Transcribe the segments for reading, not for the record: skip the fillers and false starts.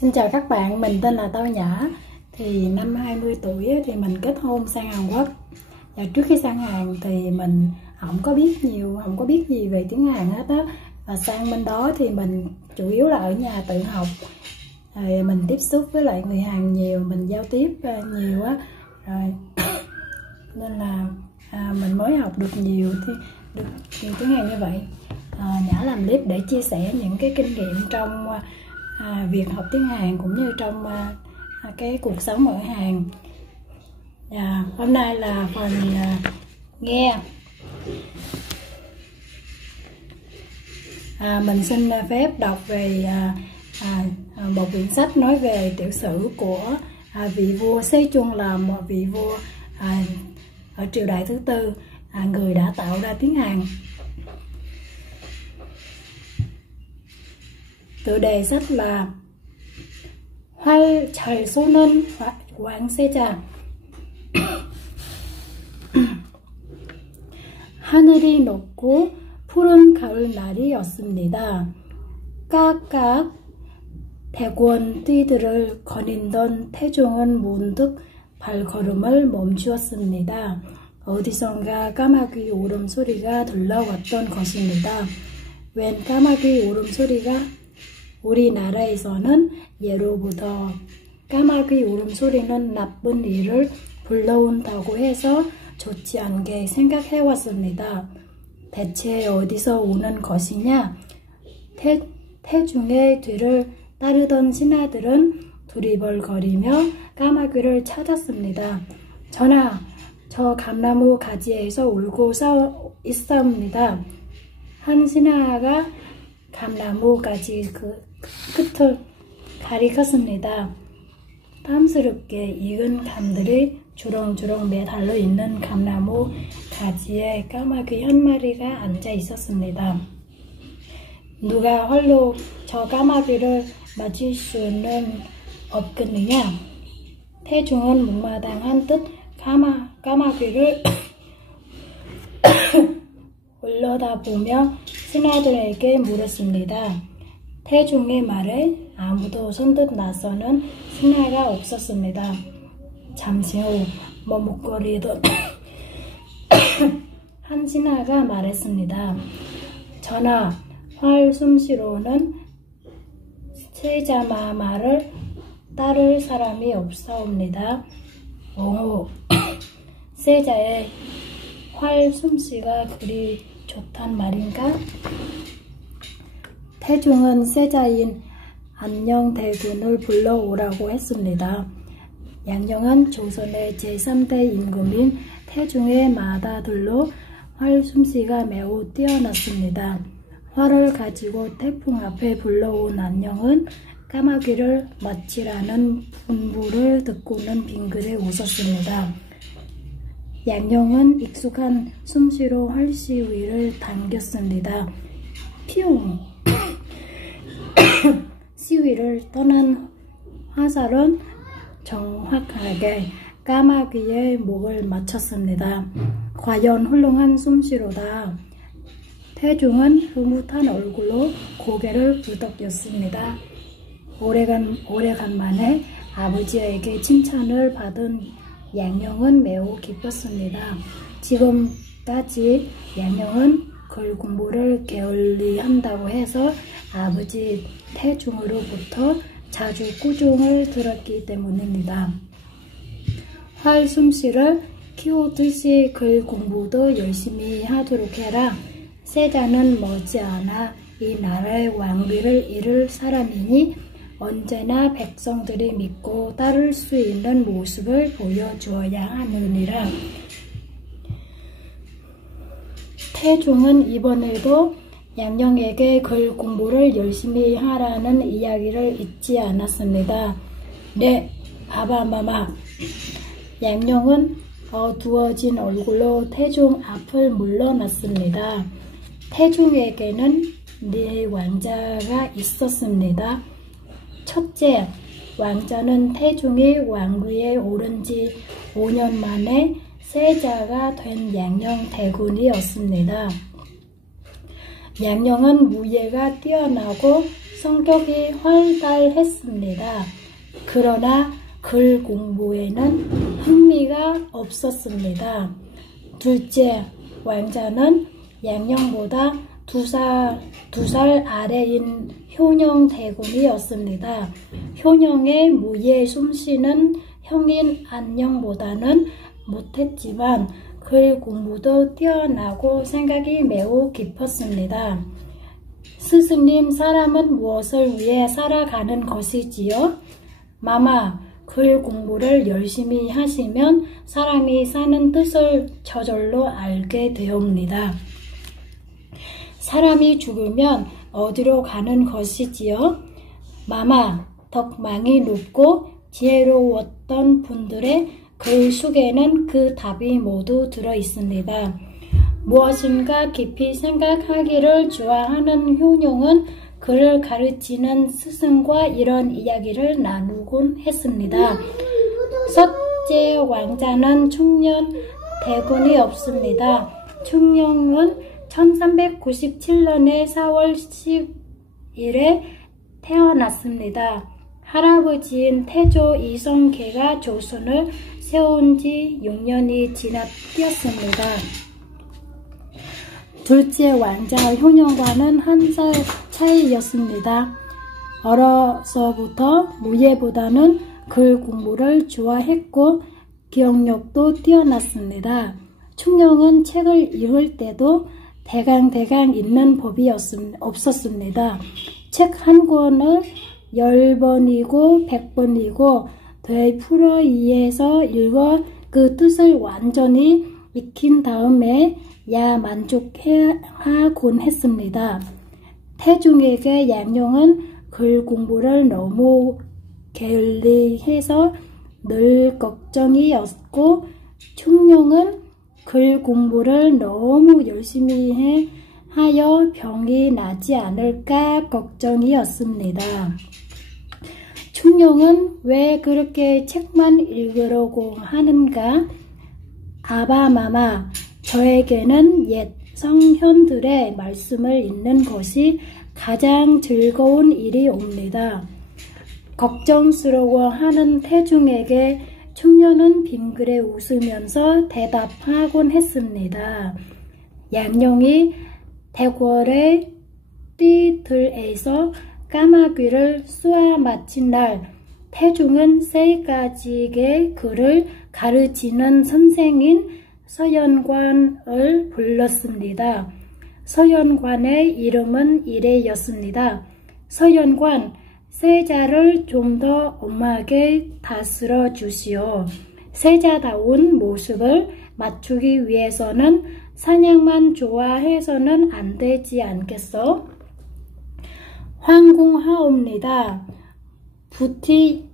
Xin chào các bạn, mình tên là Tao Nhã. Thì năm 20 tuổi thì mình kết hôn sang Hàn Quốc. Và trước khi sang Hàn thì mình không có biết gì về tiếng Hàn hết á. Và sang bên đó thì mình chủ yếu là ở nhà tự học. Rồi mình tiếp xúc với lại người Hàn nhiều, mình giao tiếp nhiều á. Rồi nên là mình mới học được nhiều tiếng Hàn như vậy. Nhã làm clip để chia sẻ những cái kinh nghiệm trong việc học tiếng Hàn cũng như trong cái cuộc sống ở Hàn. Hôm nay là phần nghe. Mình xin phép đọc về một quyển sách nói về tiểu sử của vị vua Sejong, là một vị vua ở triều đại thứ tư, người đã tạo ra tiếng Hàn. Tựa đề sách là 활 잘 쏘는 왕세자. 하늘이 높고 푸른 가을 날이었습니다. 깍깍 대권 띠들을 거닌던 태종은 문득 발걸음을 멈추었습니다. 어디선가 까마귀 울음소리가 들려왔던 것입니다. 웬 까마귀 울음소리가? 우리나라에서는 예로부터 까마귀 울음소리는 나쁜 일을 불러온다고 해서 좋지 않게 생각해왔습니다. 대체 어디서 오는 것이냐? 태중의 뒤를 따르던 신하들은 두리번거리며 까마귀를 찾았습니다. 전하, 저 감나무 가지에서 울고 있사옵니다. 한 신하가 감나무 가지 끝을 가리켰습니다. 탐스럽게 익은 감들이 주렁주렁 매달려 있는 감나무 가지에 까마귀 한 마리가 앉아 있었습니다. 누가 홀로 저 까마귀를 맞을 수는 없겠느냐? 태종은 못마땅한 듯 까마귀를 올려다보며 신하들에게 물었습니다. 태종의 말에 아무도 선뜻 나서는 신하가 없었습니다. 잠시 후 머뭇거리던 한 신하가 말했습니다. 전하, 활 솜씨로는 세자마 말을 따를 사람이 없사옵니다. 오, 세자의 활 솜씨가 그리 좋단 말인가? 태종은 세자인 안녕대군을 불러오라고 했습니다. 양녕은 조선의 제3대 임금인 태종의 맏아들로 활 솜씨가 매우 뛰어났습니다. 활을 가지고 태풍 앞에 불러온 안녕은 까마귀를 맞히라는 분부를 듣고는 빙그레 웃었습니다. 양녕은 익숙한 솜씨로 활시 위를 당겼습니다. 피웅! 시위를 떠난 화살은 정확하게 까마귀의 목을 맞췄습니다. 과연 훌륭한 솜씨로다. 태종은 흐뭇한 얼굴로 고개를 끄덕였습니다. 오래간만에 아버지에게 칭찬을 받은 양녕은 매우 기뻤습니다. 지금까지 양녕은 글 공부를 게을리한다고 해서 아버지 태종으로부터 자주 꾸중을 들었기 때문입니다. 활 솜씨를 키우듯이 글 공부도 열심히 하도록 해라. 세자는 머지않아 이 나라의 왕위를 이룰 사람이니 언제나 백성들이 믿고 따를 수 있는 모습을 보여주어야 하느니라. 태종은 이번에도 양녕에게 글 공부를 열심히 하라는 이야기를 잊지 않았습니다. 네, 바바마마. 양녕은 어두워진 얼굴로 태종 앞을 물러났습니다. 태종에게는 네 왕자가 있었습니다. 첫째, 왕자는 태종이 왕위에 오른 지 5년 만에 세자가 된 양녕대군이었습니다. 양녕은 무예가 뛰어나고 성격이 활달했습니다. 그러나 글 공부에는 흥미가 없었습니다. 둘째, 왕자는 양령보다 두 살 아래인 효령 대군이었습니다. 효령의 무예 솜씨는 형인 안령보다는 못했지만 글 공부도 뛰어나고 생각이 매우 깊었습니다. 스승님, 사람은 무엇을 위해 살아가는 것이지요? 마마, 글 공부를 열심히 하시면 사람이 사는 뜻을 저절로 알게 되옵니다. 사람이 죽으면 어디로 가는 것이지요? 마마, 덕망이 높고 지혜로웠던 분들의 글 속에는 그 답이 모두 들어 있습니다. 무엇인가 깊이 생각하기를 좋아하는 효령은 그를 가르치는 스승과 이런 이야기를 나누곤 했습니다. 첫째 왕자는 충년 대군이 없습니다. 충령은 1397년에 4월 10일에 태어났습니다. 할아버지인 태조 이성계가 조선을 세운 지 6년이 지났습니다. 둘째 왕자 효령과는 1살 차이였습니다. 어려서부터 무예보다는 글 공부를 좋아했고 기억력도 뛰어났습니다. 충령은 책을 읽을 때도 대강 읽는 법이 없었습니다. 책 한 권을 10번이고 100번이고 되풀어 이해해서 읽어 그 뜻을 완전히 익힌 다음에 만족하곤 했습니다. 태종에게 양령은 글 공부를 너무 게을리해서 늘 걱정이었고 충령은 글 공부를 너무 열심히 하여 병이 나지 않을까 걱정이었습니다. 충령은 왜 그렇게 책만 읽으려고 하는가? 아바마마, 저에게는 옛 성현들의 말씀을 읽는 것이 가장 즐거운 일이옵니다. 걱정스러워하는 태종에게 충년은 빙그레 웃으면서 대답하곤 했습니다. 양령이 대궐의 띠들에서 까마귀를 쏘아 마친 날 태종은 세 가지의 글을 가르치는 선생인 서연관을 불렀습니다. 서연관의 이름은 이래였습니다. 서연관, 세자를 좀 더 엄하게 다스려 주시오. 세자다운 모습을 맞추기 위해서는 사냥만 좋아해서는 안 되지 않겠어? 황궁하옵니다. 부티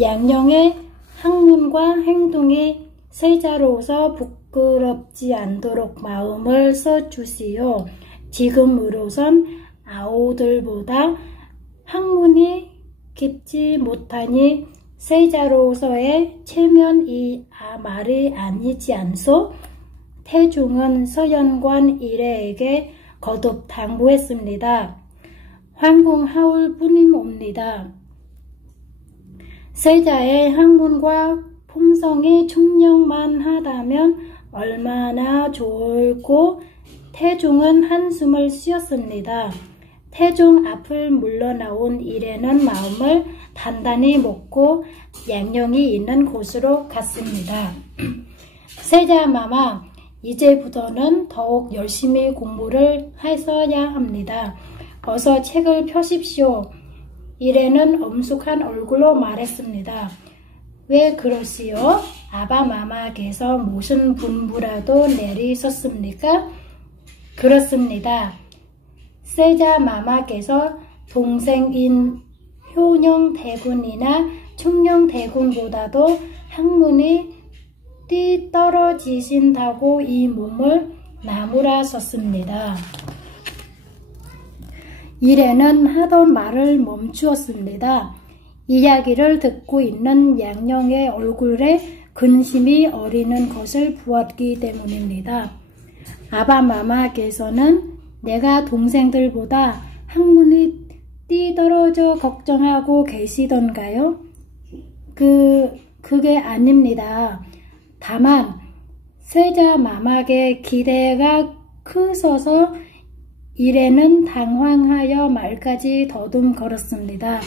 양령의 학문과 행동이 세자로서 부끄럽지 않도록 마음을 써주시오. 지금으로선 아우들보다 학문이 깊지 못하니 세자로서의 체면이 말이 아니지 않소? 태종은 서연관 이래에게 거듭 당부했습니다. 황궁하올 뿐임옵니다. 세자의 학문과 품성이 충령만 하다면 얼마나 좋을꼬. 태종은 한숨을 쉬었습니다. 태종 앞을 물러나온 이래는 마음을 단단히 먹고 양령이 있는 곳으로 갔습니다. 세자마마, 이제부터는 더욱 열심히 공부를 하셔야 합니다. 어서 책을 펴십시오. 이래는 엄숙한 얼굴로 말했습니다. 왜 그러시오? 아바마마께서 무슨 분부라도 내리셨습니까? 그렇습니다. 세자마마께서 동생인 효령대군이나 충령대군보다도 학문이 뛰떨어지신다고 이 몸을 나무라셨습니다. 이래는 하던 말을 멈추었습니다. 이야기를 듣고 있는 양령의 얼굴에 근심이 어리는 것을 보았기 때문입니다. 아바마마께서는 내가 동생들보다 항문이 띠 떨어져 걱정하고 계시던가요? 그게 아닙니다. 다만 세자 마막의 기대가 크셔서 이래는 당황하여 말까지 더듬거렸습니다.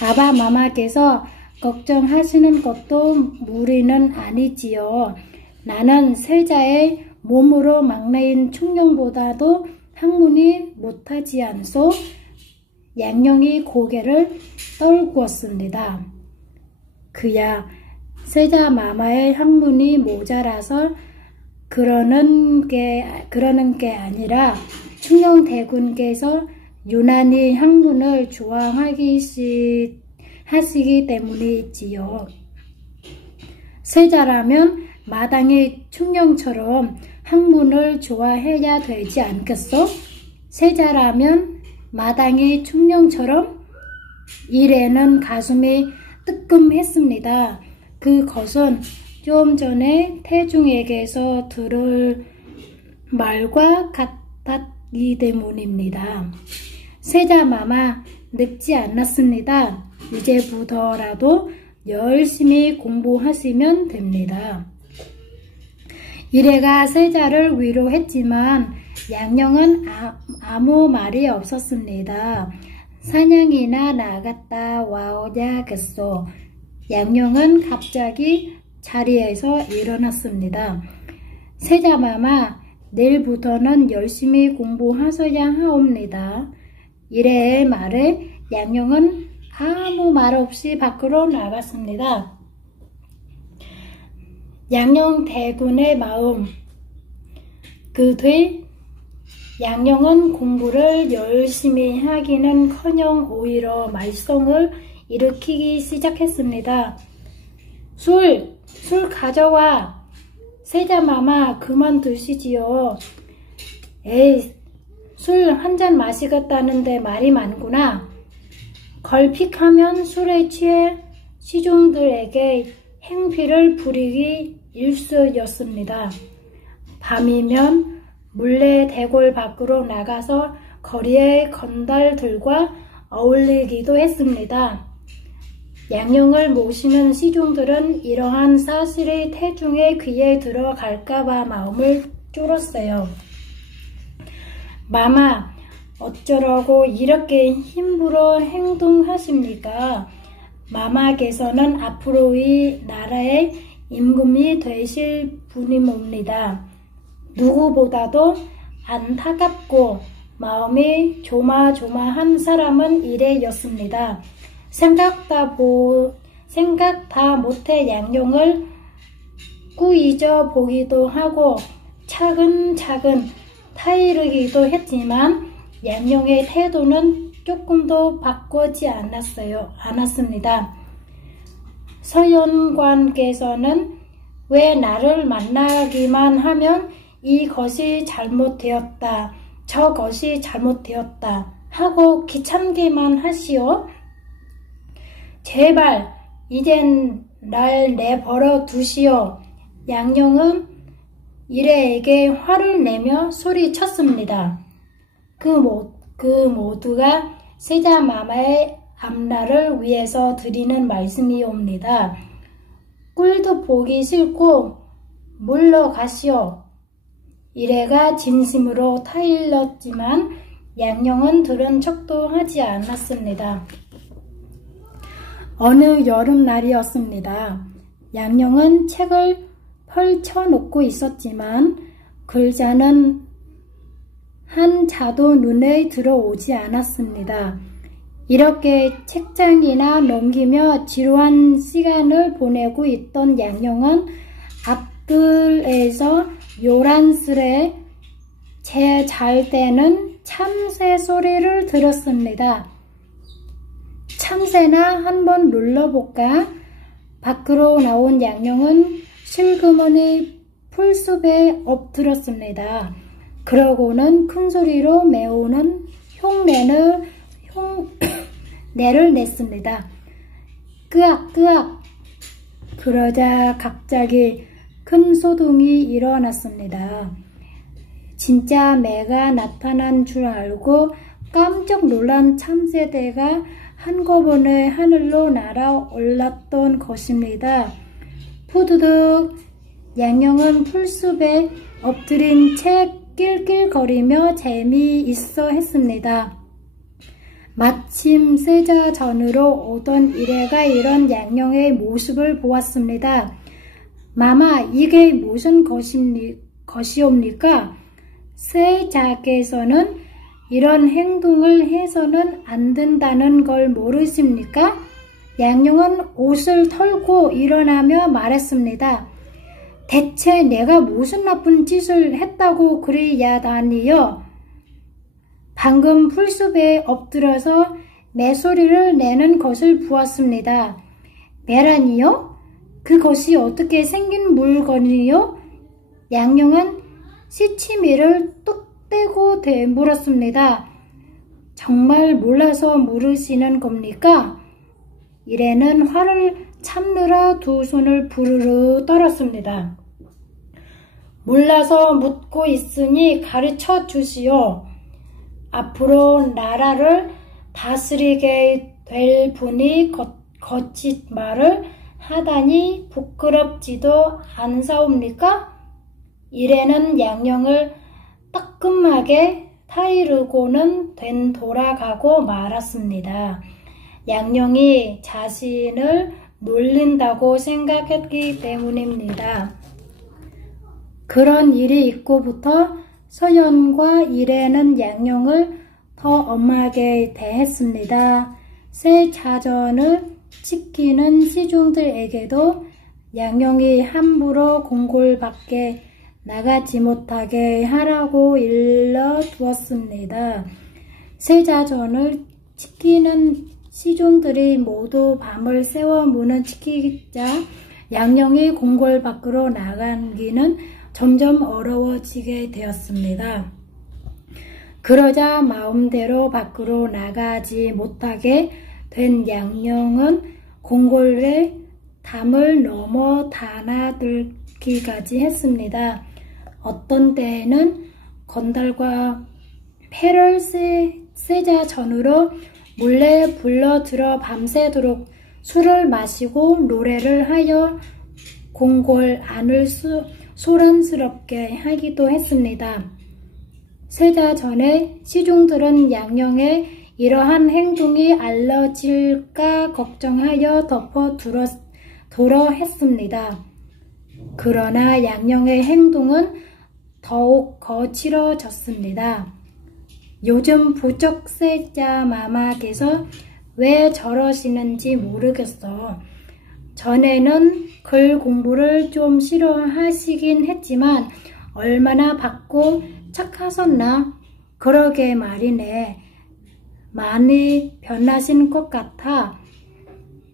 아바 마마께서 걱정하시는 것도 무리는 아니지요. 나는 세자의 몸으로 막내인 충령보다도 학문이 못하지 않소. 양령이 고개를 떨구었습니다. 그야 세자 마마의 학문이 모자라서 그러는 게 아니라 충령 대군께서 유난히 학문을 좋아하시기 때문이지요. 세자라면 마땅히 충령처럼 학문을 좋아해야 되지 않겠소? 세자라면 마땅히 충령처럼? 이래는 가슴이 뜨끔했습니다. 그것은 좀 전에 태중에게서 들을 말과 같았기 때문입니다. 세자마마 늙지 않았습니다. 이제부터라도 열심히 공부하시면 됩니다. 이래가 세자를 위로했지만 양령은 아무 말이 없었습니다. 사냥이나 나갔다 와야겠소. 양령은 갑자기 자리에서 일어났습니다. 세자마마, 내일부터는 열심히 공부하셔야 하옵니다. 이래의 말에 양령은 아무 말 없이 밖으로 나갔습니다. 양령 대군의 마음. 그 뒤 양령은 공부를 열심히 하기는커녕 오히려 말썽을 일으키기 시작했습니다. 술 가져와. 세자마마 그만 드시지요. 에이, 술 한 잔 마시겠다는데 말이 많구나. 걸픽하면 술에 취해 시중들에게 행피를 부리기 일쑤였습니다. 밤이면 몰래 대궐 밖으로 나가서 거리의 건달들과 어울리기도 했습니다. 양령을 모시는 시중들은 이러한 사실이 태중의 귀에 들어갈까봐 마음을 쫄았어요. 마마, 어쩌라고 이렇게 힘부러 행동하십니까? 마마께서는 앞으로 이 나라의 임금이 되실 분이옵니다. 누구보다도 안타깝고 마음이 조마조마한 사람은 이래였습니다. 생각 다 못해 양령을 꾸짖어 보기도 하고 차근차근 타이르기도 했지만 양령의 태도는 조금도 바꾸지 않았습니다. 서연관께서는 왜 나를 만나기만 하면 이것이 잘못되었다, 저것이 잘못되었다 하고 귀찮게만 하시오? 제발 이젠 날 내버려 두시오. 양령은 이래에게 화를 내며 소리쳤습니다. 그 모두가 세자마마의 앞날을 위해서 드리는 말씀이옵니다. 꿀도 보기 싫고 물러가시오. 이래가 진심으로 타일렀지만 양령은 들은 척도 하지 않았습니다. 어느 여름날이었습니다. 양령은 책을 펼쳐놓고 있었지만 글자는 한 자도 눈에 들어오지 않았습니다. 이렇게 책장이나 넘기며 지루한 시간을 보내고 있던 양령은 앞뜰에서 요란스레 잘 때는 참새 소리를 들었습니다. 참새나 한번 눌러볼까? 밖으로 나온 양령은 슬그머니 풀숲에 엎드렸습니다. 그러고는 큰소리로 매우는 흉내를 냈습니다. 끄악끄악. 그러자 갑자기 큰 소동이 일어났습니다. 진짜 매가 나타난 줄 알고 깜짝 놀란 참새대가 한꺼번에 하늘로 날아 올랐던 것입니다. 푸드득! 양령은 풀숲에 엎드린 채 낄낄거리며 재미있어 했습니다. 마침 세자전으로 오던 이래가 이런 양령의 모습을 보았습니다. 마마, 이게 무슨 것이옵니까? 세자께서는 이런 행동을 해서는 안 된다는 걸 모르십니까? 양령은 옷을 털고 일어나며 말했습니다. 대체 내가 무슨 나쁜 짓을 했다고 그리야다니요? 방금 풀숲에 엎드려서 매소리를 내는 것을 보았습니다. 매라니요? 그것이 어떻게 생긴 물건이요? 양령은 시치미를 뚝 떼고 되물었습니다. 정말 몰라서 물으시는 겁니까? 이래는 화를 참느라 두 손을 부르르 떨었습니다. 몰라서 묻고 있으니 가르쳐 주시오. 앞으로 나라를 다스리게 될 분이 거짓 말을 하다니 부끄럽지도 않사옵니까? 이래는 양령을 따끔하게 타이르고는 된 돌아가고 말았습니다. 양령이 자신을 놀린다고 생각했기 때문입니다. 그런 일이 있고부터 서연과 이래는 양령을 더 엄하게 대했습니다. 새 자전을 지키는 시중들에게도 양령이 함부로 궁궐 밖에 나가지 못하게 하라고 일러두었습니다. 새 자전을 지키는 시종들이 모두 밤을 새워 문을 지키자 양령이 궁궐 밖으로 나가기는 점점 어려워지게 되었습니다. 그러자 마음대로 밖으로 나가지 못하게 된 양령은 궁궐의 담을 넘어 다나들기까지 했습니다. 어떤 때에는 건달과 패를 세자전으로 몰래 불러들어 밤새도록 술을 마시고 노래를 하여 궁궐 안을 소란스럽게 하기도 했습니다. 세자전에 시중들은 양령의 이러한 행동이 알려질까 걱정하여 덮어두려 했습니다. 그러나 양령의 행동은 더욱 거칠어졌습니다. 요즘 부쩍 세자 마마께서 왜 저러시는지 모르겠어. 전에는 글 공부를 좀 싫어하시긴 했지만 얼마나 밝고 착하셨나? 그러게 말이네. 많이 변하신 것 같아.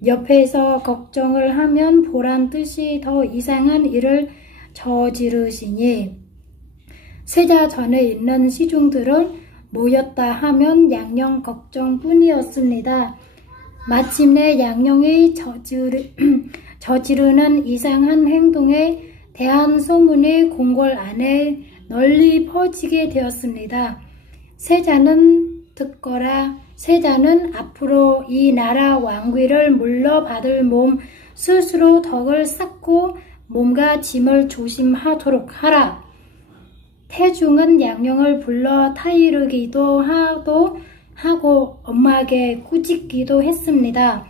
옆에서 걱정을 하면 보란 듯이 더 이상한 일을 저지르시니 세자전에 있는 시중들은 모였다 하면 양령 걱정뿐이었습니다. 마침내 양령이 저지르는 이상한 행동에 대한 소문이 궁궐 안에 널리 퍼지게 되었습니다. 세자는 듣거라. 세자는 앞으로 이 나라 왕위를 물러받을 몸 스스로 덕을 쌓고 몸과 짐을 조심하도록 하라. 태중은 양령을 불러 타이르기도 하고 엄하게 꾸짖기도 했습니다.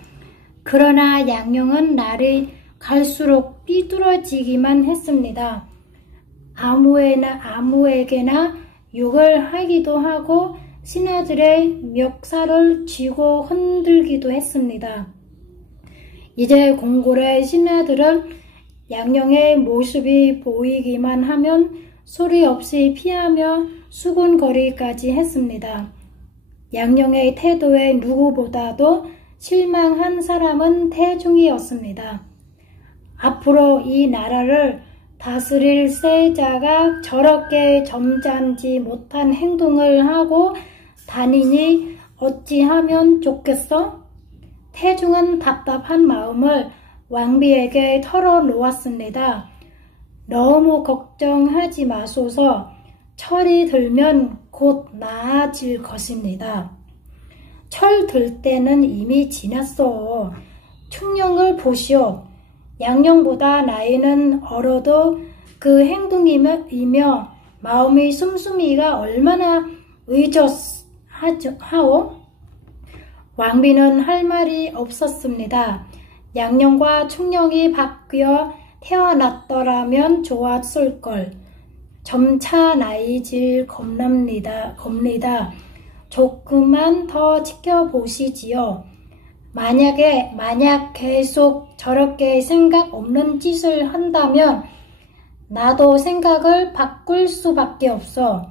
그러나 양령은 날이 갈수록 삐뚤어지기만 했습니다. 아무에게나 욕을 하기도 하고 신하들의 멱살을 쥐고 흔들기도 했습니다. 이제 궁궐의 신하들은 양령의 모습이 보이기만 하면 소리 없이 피하며 수군거리까지 했습니다. 양령의 태도에 누구보다도 실망한 사람은 태중이었습니다. 앞으로 이 나라를 다스릴 세자가 저렇게 점잖지 못한 행동을 하고 다니니 어찌하면 좋겠어? 태중은 답답한 마음을 왕비에게 털어놓았습니다. 너무 걱정하지 마소서. 철이 들면 곧 나아질 것입니다. 철 들 때는 이미 지났어. 충령을 보시오. 양령보다 나이는 어려도 그 행동이며 마음의 씀씀이가 얼마나 의젓하오? 왕비는 할 말이 없었습니다. 양령과 충령이 바뀌어 태어났더라면 좋았을 걸. 점차 나이질 겁니다. 조금만 더 지켜보시지요. 만약 계속 저렇게 생각 없는 짓을 한다면 나도 생각을 바꿀 수밖에 없어.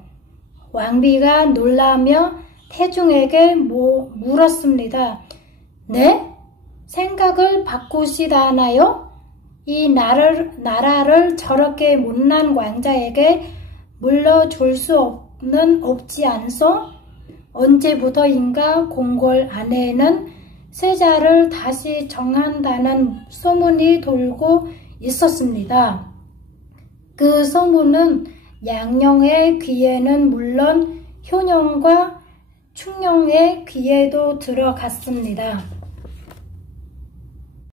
왕비가 놀라며 태중에게 물었습니다. 네? 생각을 바꾸시다나요? 이 나라를 저렇게 못난 왕자에게 물려줄 수 없지 않소? 언제부터인가 궁궐 안에는 세자를 다시 정한다는 소문이 돌고 있었습니다. 그 소문은 양령의 귀에는 물론 효령과 충령의 귀에도 들어갔습니다.